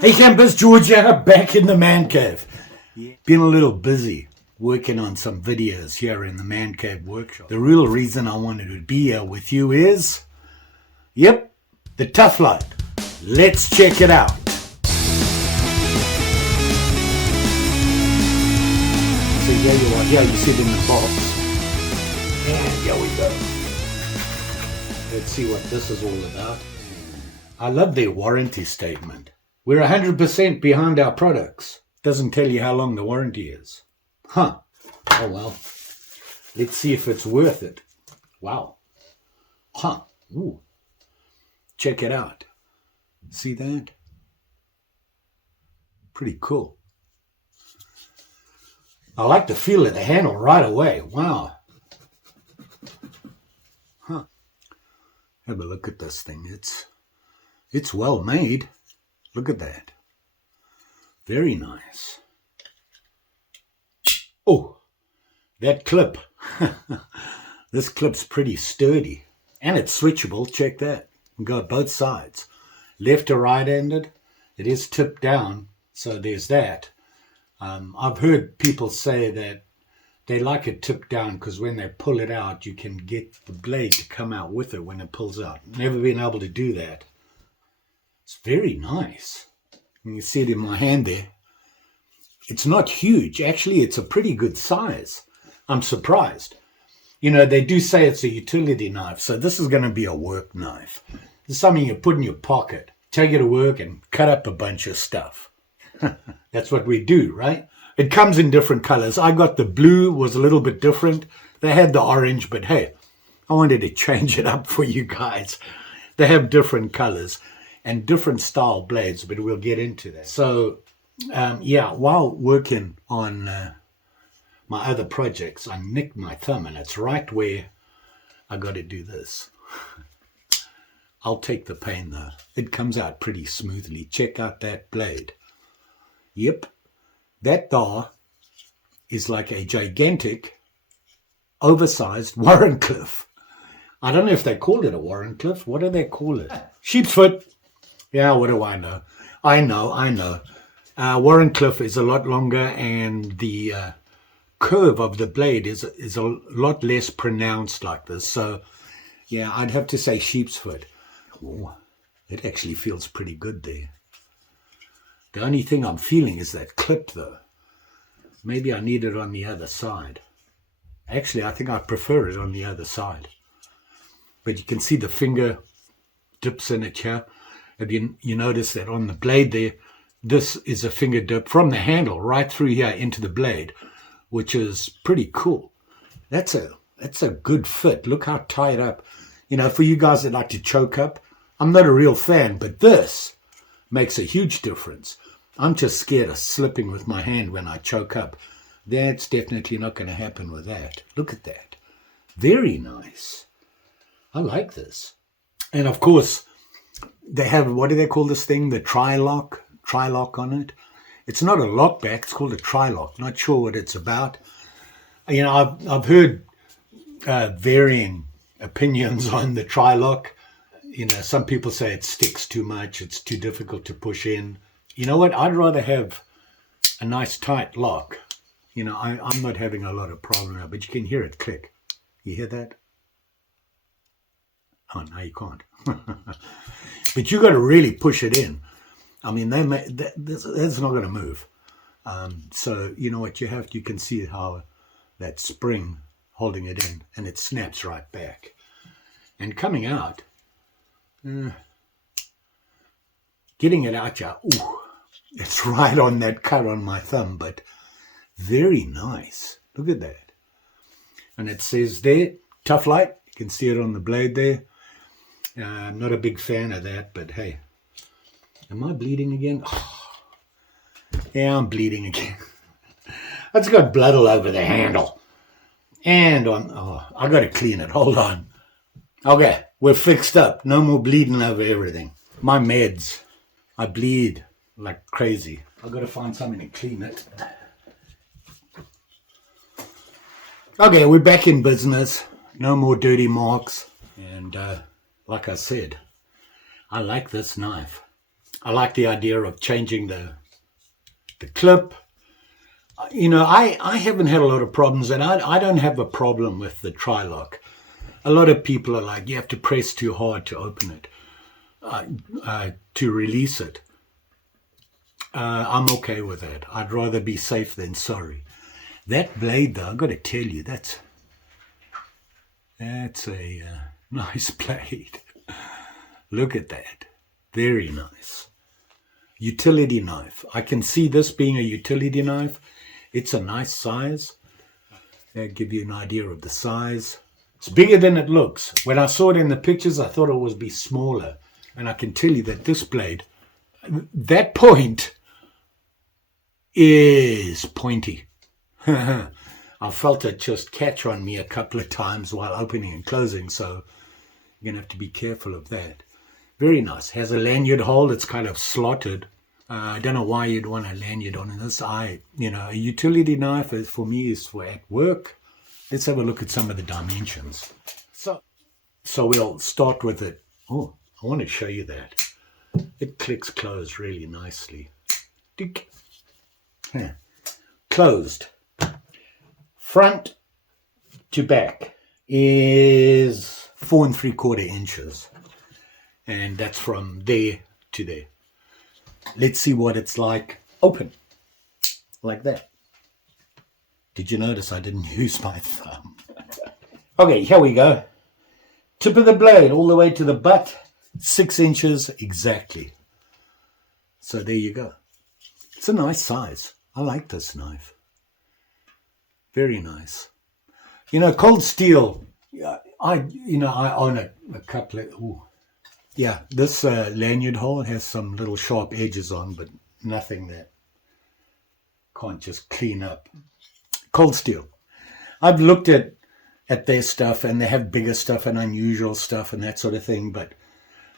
Hey campers, Georgia, back in the man cave. Been a little busy working on some videos here in the man cave workshop. The real reason I wanted to be here with you is, yep, the Tuff Lite. Let's check it out. So here you are, here you see it in the box. And here we go. Let's see what this is all about. I love their warranty statement. We're 100% behind our products. Doesn't tell you how long the warranty is. Huh. Oh well. Let's see if it's worth it. Wow. Huh. Ooh. Check it out. See that? Pretty cool. I like the feel of the handle right away. Wow. Huh. Have a look at this thing. It's well made. Look at that. Very nice. Oh, that clip. This clip's pretty sturdy. And it's switchable. Check that. You got both sides. Left or right-handed. It is tipped down, so there's that. I've heard people say that they like it tipped down because when they pull it out, you can get the blade to come out with it when it pulls out. Never been able to do that. It's very nice. You see it in my hand there. It's not huge. Actually, it's a pretty good size. I'm surprised. You know, they do say it's a utility knife, so this is going to be a work knife. It's something you put in your pocket, take it to work and cut up a bunch of stuff. That's what we do, right? It comes in different colors. I got the blue, was a little bit different. They had the orange, but hey, I wanted to change it up for you guys. They have different colors and different style blades, but we'll get into that. So, yeah, while working on my other projects, I nicked my thumb, and it's right where I got to do this. I'll take the pain, though. It comes out pretty smoothly. Check out that blade. Yep, that there is like a gigantic, oversized Warrenclyffe. I don't know if they call it a Warrenclyffe. What do they call it? Sheep's foot. Yeah, what do I know? I know. Warrenclyffe is a lot longer, and the curve of the blade is a lot less pronounced like this. So, yeah, I'd have to say sheep's foot. Ooh, it actually feels pretty good there. The only thing I'm feeling is that clip, though. Maybe I need it on the other side. Actually, I think I prefer it on the other side. But you can see the finger dips in it here. Have you notice that on the blade there, this is a finger dip from the handle right through here into the blade, which is pretty cool. That's a good fit. Look how tied up. You know, for you guys that like to choke up, I'm not a real fan, but this makes a huge difference. I'm just scared of slipping with my hand when I choke up. That's definitely not going to happen with that. Look at that. Very nice. I like this. And of course, they have, what do they call this thing? The tri-lock on it. It's not a lock back, it's called a tri-lock. Not sure what it's about. You know, I've heard varying opinions on the tri-lock. You know, some people say it sticks too much, it's too difficult to push in. You know what? I'd rather have a nice tight lock. You know, I'm not having a lot of problem now, but you can hear it click. You hear that? Oh, no, you can't. But you got to really push it in. I mean, that's not going to move. So, you know what? You can see how that spring holding it in, and it snaps right back. And coming out, getting it out, ooh, it's right on that cut on my thumb, but very nice. Look at that. And it says there, Tuff Lite. You can see it on the blade there. I'm not a big fan of that, but hey. Am I bleeding again? Oh, yeah, I'm bleeding again. It's got blood all over the handle. And I got to clean it. Hold on. Okay, we're fixed up. No more bleeding over everything. My meds. I bleed like crazy. I've got to find something to clean it. Okay, we're back in business. No more dirty marks. And like I said, I like this knife. I like the idea of changing the clip. You know, I haven't had a lot of problems, and I don't have a problem with the tri-lock. A lot of people are like, you have to press too hard to open it, to release it. I'm okay with that. I'd rather be safe than sorry. That blade, though, I've got to tell you, that's a nice blade. Look at that. Very nice. Utility knife. I can see this being a utility knife. It's a nice size. That'll give you an idea of the size. It's bigger than it looks. When I saw it in the pictures, I thought it would be smaller. And I can tell you that this blade, that point is pointy. I felt it just catch on me a couple of times while opening and closing, so you're going to have to be careful of that. Very nice. Has a lanyard hole. It's kind of slotted. I don't know why you'd want a lanyard on this. A utility knife for me is for at work. Let's have a look at some of the dimensions. So we'll start with it. Oh, I want to show you that. It clicks closed really nicely. Tick. Yeah. Closed. Front to back is 4 3/4 inches. And that's from there to there. Let's see what it's like open. Like that. Did you notice I didn't use my thumb? Okay, here we go. Tip of the blade all the way to the butt. 6 inches exactly. So there you go. It's a nice size. I like this knife. Very nice. You know, cold steel. I own a couple of. Ooh. Yeah, this lanyard hole has some little sharp edges on, but nothing that can't just clean up. Cold steel. I've looked at their stuff, and they have bigger stuff and unusual stuff and that sort of thing, but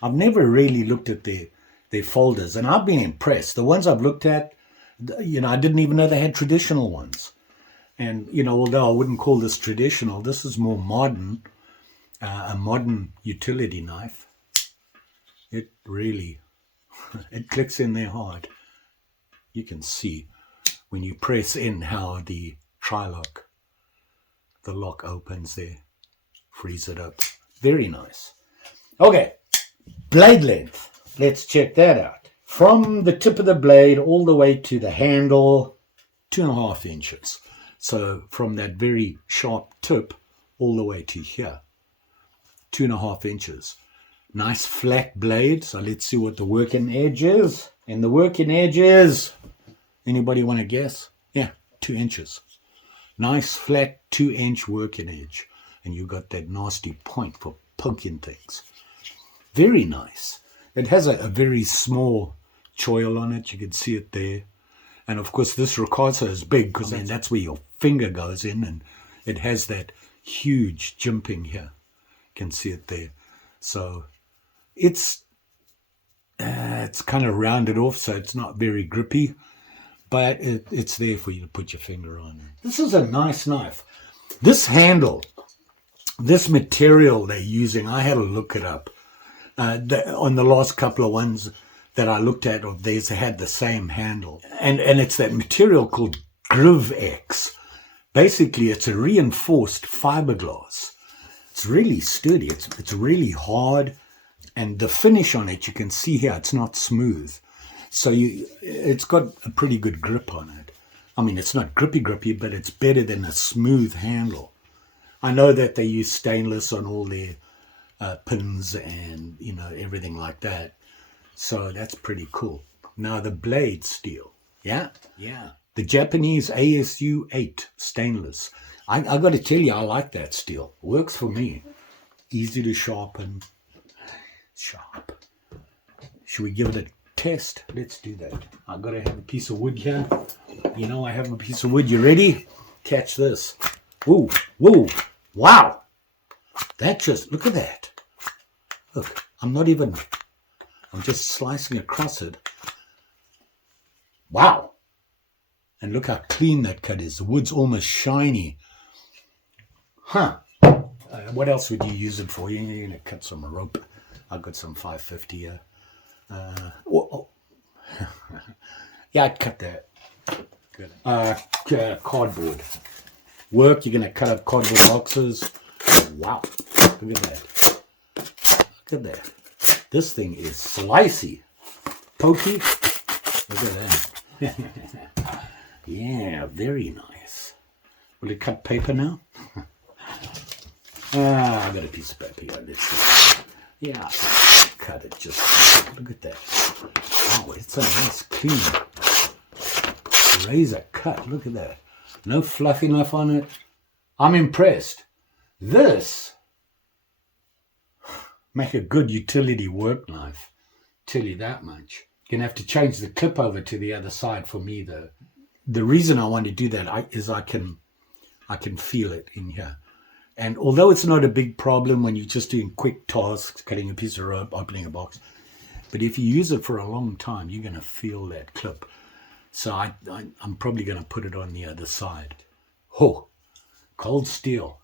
I've never really looked at their folders, and I've been impressed. The ones I've looked at, I didn't even know they had traditional ones. And, although I wouldn't call this traditional, this is more modern, a modern utility knife. It really, it clicks in there hard. You can see when you press in how the tri-lock, the lock opens there, frees it up. Very nice. Okay, blade length. Let's check that out. From the tip of the blade all the way to the handle, 2.5 inches. So from that very sharp tip all the way to here, 2.5 inches. Nice flat blade. So let's see what the working edge is. And the working edge is, anybody want to guess? Yeah, 2 inches. Nice flat 2-inch working edge. And you got that nasty point for poking things. Very nice. It has a very small choil on it. You can see it there. And of course this ricasso is big because then that's where your finger goes in, and it has that huge jimping here. You can see it there. So it's kind of rounded off, so it's not very grippy, but it's there for you to put your finger on. This is a nice knife. This handle, this material they're using, I had to look it up. On the last couple of ones that I looked at of theirs, they had the same handle. And it's that material called Griv-X. Basically, it's a reinforced fiberglass. It's really sturdy. It's really hard. And the finish on it, you can see here, it's not smooth. So it's got a pretty good grip on it. I mean, it's not grippy, but it's better than a smooth handle. I know that they use stainless on all their pins and, everything like that. So that's pretty cool. Now the blade steel. Yeah. The Japanese ASU 8 stainless. I got to tell you, I like that steel. Works for me. Easy to sharpen. Sharp. Should we give it a test? Let's do that. I've got to have a piece of wood here. I have a piece of wood. You ready? Catch this. Whoa. Wow. Look at that. Look, I'm just slicing across it. Wow. And look how clean that cut is. The wood's almost shiny. Huh. What else would you use it for? You're going to cut some rope. I've got some 550 here. Yeah, I'd cut that. Good. Cardboard. Work, you're going to cut up cardboard boxes. Wow. Look at that. Look at that. This thing is slicey. Pokey. Look at that. Yeah, very nice. Will it cut paper now? I got a piece of paper here. Let's see. Yeah, cut it just. Look at that. Oh, it's a nice clean razor cut. Look at that. No fluff enough on it. I'm impressed. This make a good utility work knife. Tell you that much. You're gonna have to change the clip over to the other side for me though. The reason I want to do that is I can feel it in here. And although it's not a big problem when you're just doing quick tasks, cutting a piece of rope, opening a box, but if you use it for a long time, you're going to feel that clip. So I'm probably going to put it on the other side. Oh, cold steel.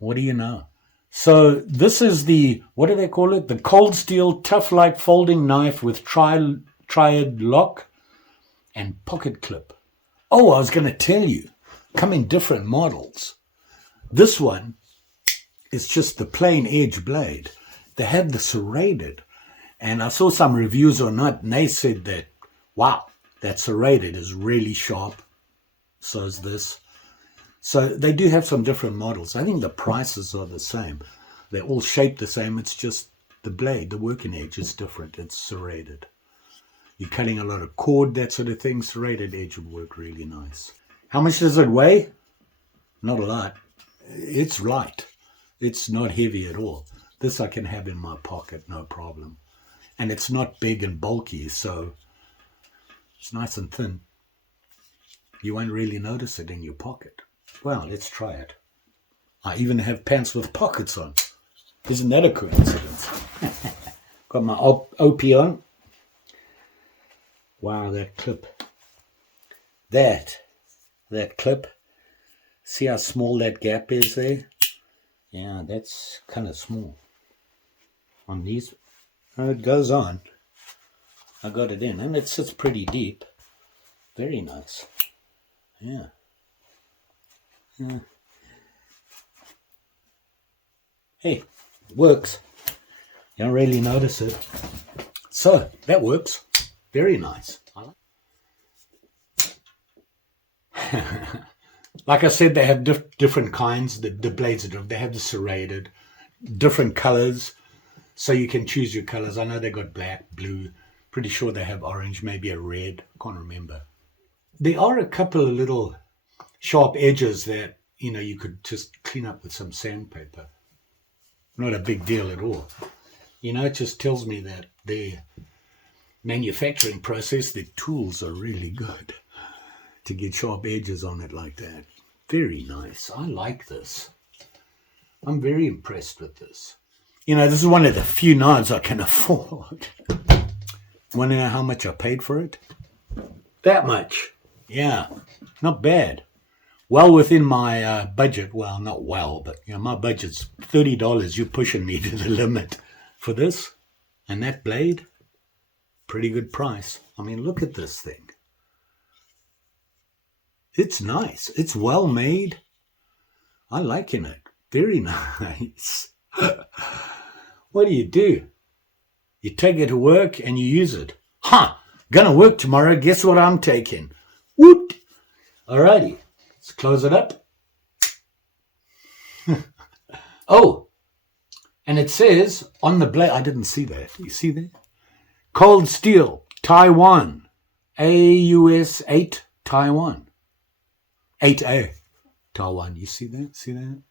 What do you know? So this is the, what do they call it? The cold steel Tuff Lite folding knife with triad lock and pocket clip. Oh, I was going to tell you, come in different models. This one is just the plain edge blade. They have the serrated. And I saw some reviews on it, and they said that, wow, that serrated is really sharp. So is this. So they do have some different models. I think the prices are the same. They're all shaped the same. It's just the blade, the working edge is different. It's serrated. You're cutting a lot of cord, that sort of thing. Serrated edge would work really nice. How much does it weigh? Not a lot. It's light. It's not heavy at all. This I can have in my pocket, no problem. And it's not big and bulky, so it's nice and thin. You won't really notice it in your pocket. Well, let's try it. I even have pants with pockets on. Isn't that a coincidence? Got my OP on. Wow, that clip. That clip. See how small that gap is there? Yeah, that's kind of small. On these, it goes on. I got it in, and it sits pretty deep. Very nice. Yeah. Hey, works. You don't really notice it. So, that works. Very nice. Like I said, they have different kinds. The blades are different. They have the serrated, different colors, so you can choose your colors. I know they got black, blue. Pretty sure they have orange, maybe a red. Can't remember. There are a couple of little sharp edges that you could just clean up with some sandpaper. Not a big deal at all. It just tells me that their manufacturing process, their tools are really good to get sharp edges on it like that. Very nice. I like this. I'm very impressed with this. This is one of the few knives I can afford. Want to know how much I paid for it? That much. Yeah, not bad. Well within my budget. Well, not well, but my budget's $30. You're pushing me to the limit for this. And that blade, pretty good price. I mean, look at this thing. It's nice. It's well made. I liking it. Very nice. What do? You take it to work and you use it. Gonna work tomorrow. Guess what I'm taking? Woot! Alrighty. Let's close it up. Oh, and it says on the blade, I didn't see that. You see that? Cold steel, Taiwan. AUS 8, Taiwan. 8A, Taiwan. You see that? See that?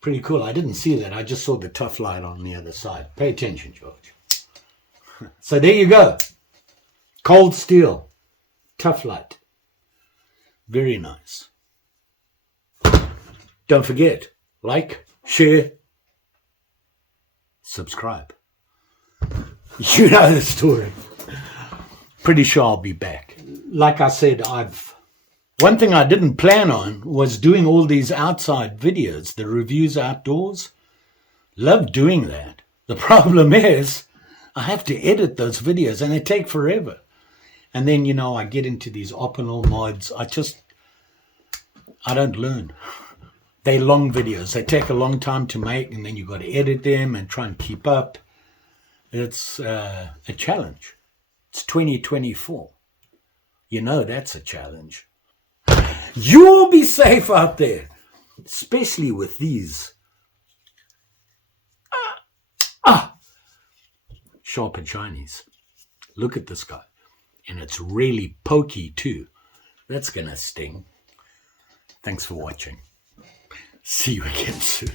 Pretty cool. I didn't see that. I just saw the Tuff Lite on the other side. Pay attention, George. So there you go. Cold steel, Tuff Lite. Very nice. Don't forget, like, share, subscribe. You know the story. Pretty sure I'll be back. Like I said, one thing I didn't plan on was doing all these outside videos, the reviews outdoors. Love doing that. The problem is I have to edit those videos and they take forever. And then, you know, I get into these optional mods. I don't learn. They're long videos. They take a long time to make, and then you've got to edit them and try and keep up. It's a challenge. It's 2024. You know that's a challenge. You'll be safe out there, especially with these sharp and shinies. Look at this guy. And it's really pokey too. That's going to sting. Thanks for watching. See you again soon.